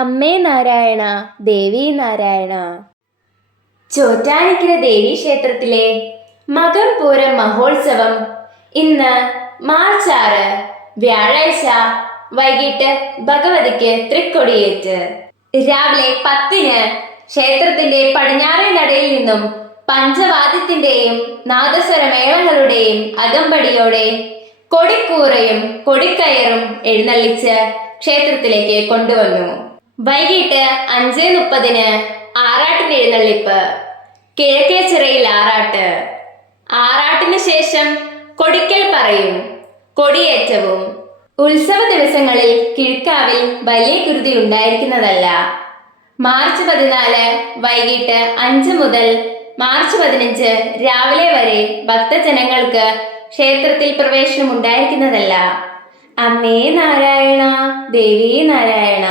അമ്മേ നാരായണ ദേവി നാരായണ. ചോറ്റാനിക്കര ദേവി ക്ഷേത്രത്തിലെ മകം പൂരം മഹോത്സവം ഇന്ന് മാർച്ച് ആറ് വ്യാഴാഴ്ച വൈകിട്ട് ഭഗവതിക്ക് തൃക്കൊടിയേറ്റ്. രാവിലെ പത്തിന് ക്ഷേത്രത്തിന്റെ പടിഞ്ഞാറേ നടയിൽ നിന്നും പഞ്ചവാദ്യത്തിന്റെയും നാദസ്വരമേളങ്ങളുടെയും അകമ്പടിയോടെ കൊടിക്കൂറയും കൊടിക്കയറും എഴുന്നള്ളിച്ച് ക്ഷേത്രത്തിലേക്ക് കൊണ്ടുവന്നു. വൈകിട്ട് അഞ്ച് മുപ്പതിന് ആറാട്ടിന് എഴുന്നള്ളിപ്പ് കിഴക്കേ ചിറയിൽ ആറാട്ട്. ആറാട്ടിന് ശേഷം കൊടിക്കൽ പറയും. കൊടിയേറ്റവും. ഉത്സവ ദിവസങ്ങളിൽ കിഴുക്കാവിൽ വലിയ കുരുതി ഉണ്ടായിരിക്കുന്നതല്ല. മാർച്ച് പതിനാല് വൈകിട്ട് അഞ്ച് മുതൽ മാർച്ച് പതിനഞ്ച് രാവിലെ വരെ ഭക്തജനങ്ങൾക്ക് ക്ഷേത്രത്തിൽ പ്രവേശനം ഉണ്ടായിരിക്കുന്നതല്ല. അമ്മേ നാരായണ ദേവീ നാരായണ.